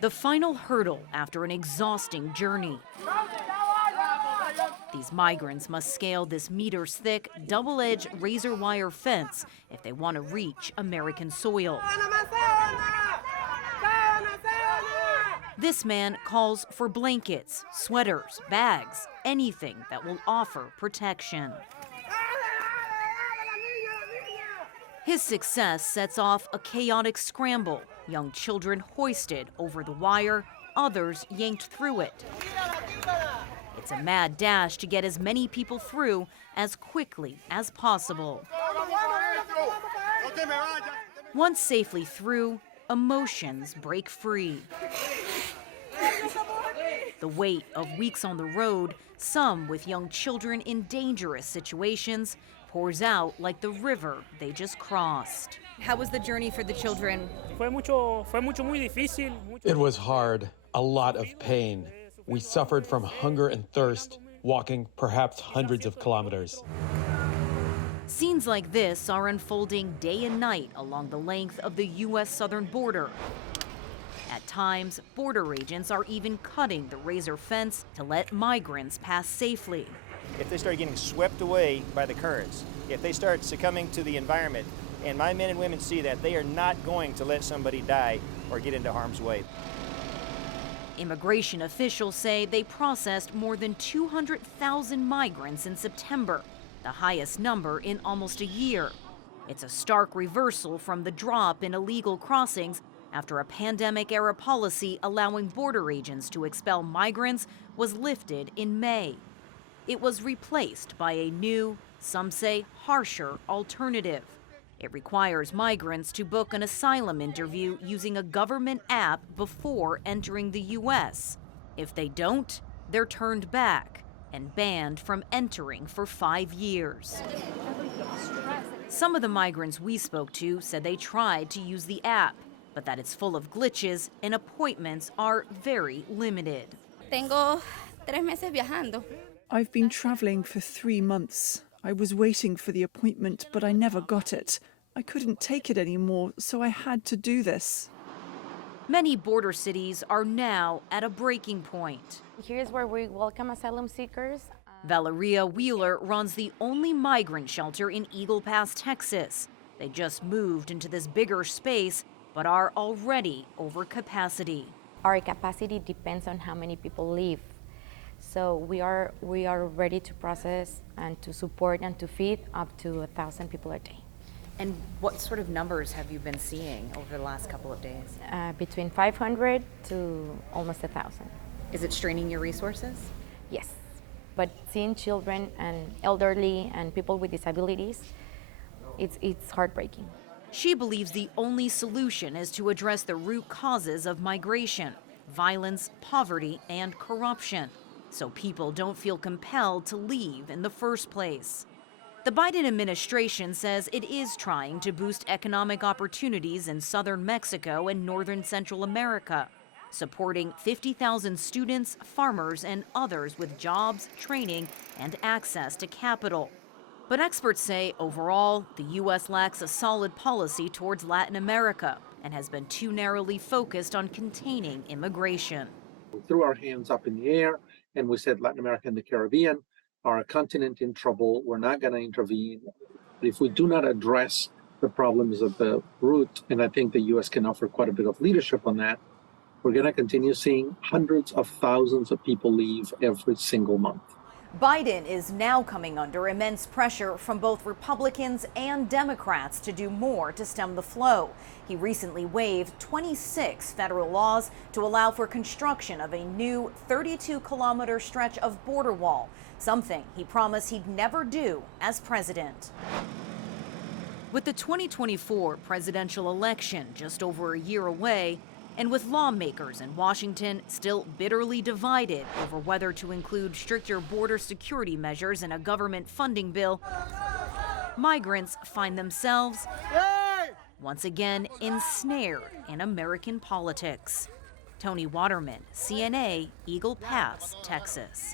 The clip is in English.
The final hurdle after an exhausting journey. These migrants must scale this meters-thick, double-edged razor wire fence if they want to reach American soil. This man calls for blankets, sweaters, bags, anything that will offer protection. His success sets off a chaotic scramble. Young children hoisted over the wire, others yanked through it. It's a mad dash to get as many people through as quickly as possible. Once safely through, emotions break free. The weight of weeks on the road, some with young children in dangerous situations, pours out like the river they just crossed. How was the journey for the children? It was hard, a lot of pain. We suffered from hunger and thirst, walking perhaps hundreds of kilometers. Scenes like this are unfolding day and night along the length of the U.S. southern border. At times, border agents are even cutting the razor fence to let migrants pass safely. If they start getting swept away by the currents, if they start succumbing to the environment, and my men and women see that, they are not going to let somebody die or get into harm's way. Immigration officials say they processed more than 200,000 migrants in September, the highest number in almost a year. It's a stark reversal from the drop in illegal crossings after a pandemic-era policy allowing border agents to expel migrants was lifted in May. It was replaced by a new, some say harsher, alternative. It requires migrants to book an asylum interview using a government app before entering the U.S. If they don't, they're turned back and banned from entering for 5 years. Some of the migrants we spoke to said they tried to use the app, but that it's full of glitches and appointments are very limited. Tengo 3 meses viajando. I've been traveling for 3 months. I was waiting for the appointment, but I never got it. I couldn't take it anymore, so I had to do this. Many border cities are now at a breaking point. Here's where we welcome asylum seekers. Valeria Wheeler runs the only migrant shelter in Eagle Pass, Texas. They just moved into this bigger space, but are already over capacity. Our capacity depends on how many people leave. So we are ready to process and to support and to feed up to 1,000 people a day. And what sort of numbers have you been seeing over the last couple of days? Between 500 to almost 1,000. Is it straining your resources? Yes, but seeing children and elderly and people with disabilities, it's heartbreaking. She believes the only solution is to address the root causes of migration: violence, poverty, and corruption, so people don't feel compelled to leave in the first place. The Biden administration says it is trying to boost economic opportunities in southern Mexico and northern Central America, supporting 50,000 students, farmers, and others with jobs, training, and access to capital. But experts say overall, the U.S. lacks a solid policy towards Latin America and has been too narrowly focused on containing immigration. We threw our hands up in the air and we said Latin America and the Caribbean are a continent in trouble. We're not going to intervene. If we do not address the problems at the root, and I think the U.S. can offer quite a bit of leadership on that, we're going to continue seeing hundreds of thousands of people leave every single month. Biden is now coming under immense pressure from both Republicans and Democrats to do more to stem the flow. He recently waived 26 federal laws to allow for construction of a new 32-kilometer stretch of border wall, something he promised he'd never do as president. With the 2024 presidential election just over a year away, and with lawmakers in Washington still bitterly divided over whether to include stricter border security measures in a government funding bill, migrants find themselves once again ensnared in American politics. Tony Waterman, CNA, Eagle Pass, Texas.